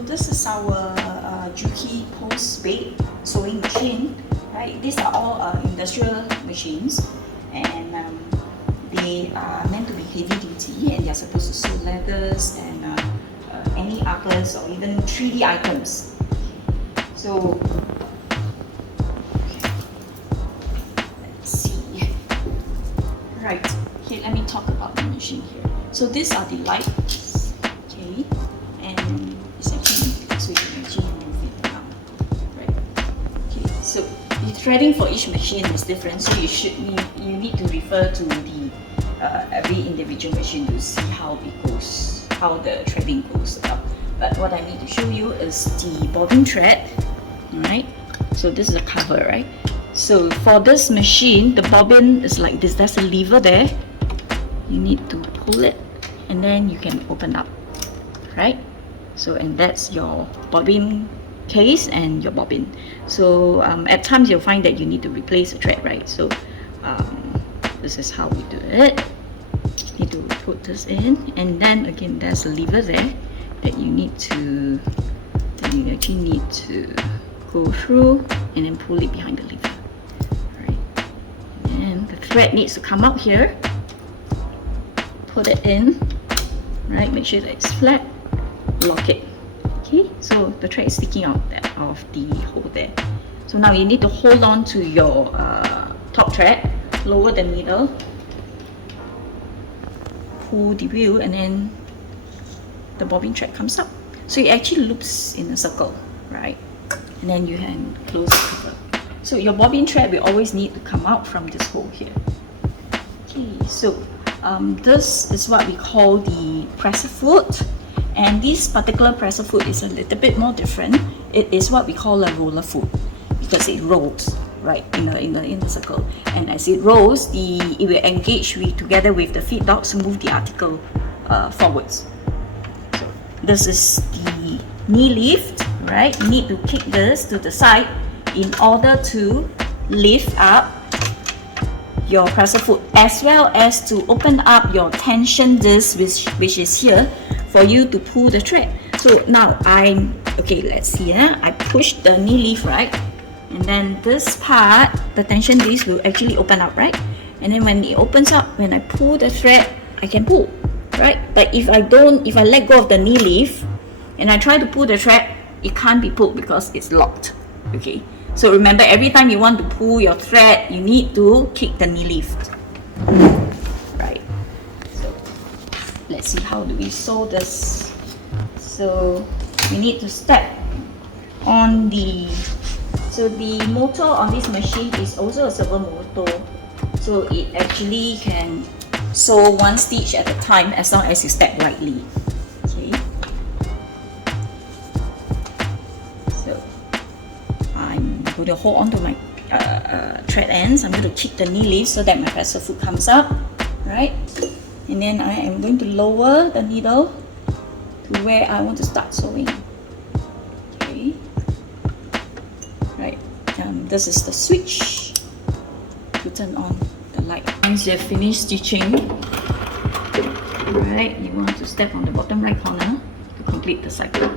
So this is our Juki post-bake sewing machine, right? These are all industrial machines, and they are meant to be heavy duty, and they're supposed to sew leathers and any others or even 3D items. So let's see. Right, here let me talk about the machine here. So these are the lights, okay, and it's actually so you can actually move it around, right? Okay, so the threading for each machine is different, so you need to refer to the every individual machine to see how it goes, how the threading goes about. But what I need to show you is the bobbin thread, right? So this is a cover, right? So for this machine, the bobbin is like this. There's a lever there. You need to pull it, and then you can open up, right? So, and that's your bobbin case and your bobbin. So at times you'll find that you need to replace the thread, right? So this is how we do it. You need to put this in, and then again there's a lever there that you actually need to go through and then pull it behind the lever, right? And the thread needs to come out here. Put it in, right? Make sure that it's flat. Lock it. Okay, so the thread is sticking out of the hole there. So now you need to hold on to your top thread, lower the needle, pull the wheel, and then the bobbin thread comes up. So it actually loops in a circle, right? And then you can close the cover. So your bobbin thread will always need to come out from this hole here. Okay, so this is what we call the presser foot, and this particular presser foot is a little bit more different. It is what we call a roller foot because it rolls right in the circle, and as it rolls, it will engage together with the feed dogs to move the article forwards. So this is the knee lift, right? You need to kick this to the side in order to lift up your presser foot, as well as to open up your tension disc, which is here for you to pull the thread. So now let's see. I push the knee lift, right? And then this part, the tension disc will actually open up, right? And then when it opens up, when I pull the thread, I can pull, right? But if I let go of the knee lift and I try to pull the thread, it can't be pulled because it's locked, okay? So remember, every time you want to pull your thread, you need to kick the knee lift, right? So let's see, how do we sew this? So we need to step on the motor on this machine is also a servo motor, so it actually can sew one stitch at a time as long as you step lightly. Okay. So I'm going to hold on to my thread ends. I'm going to kick the knee lift so that my presser foot comes up, right? And then I am going to lower the needle to where I want to start sewing. Okay. Right. This is the switch to turn on the light. Once you have finished stitching, right, you want to step on the bottom right corner to complete the cycle.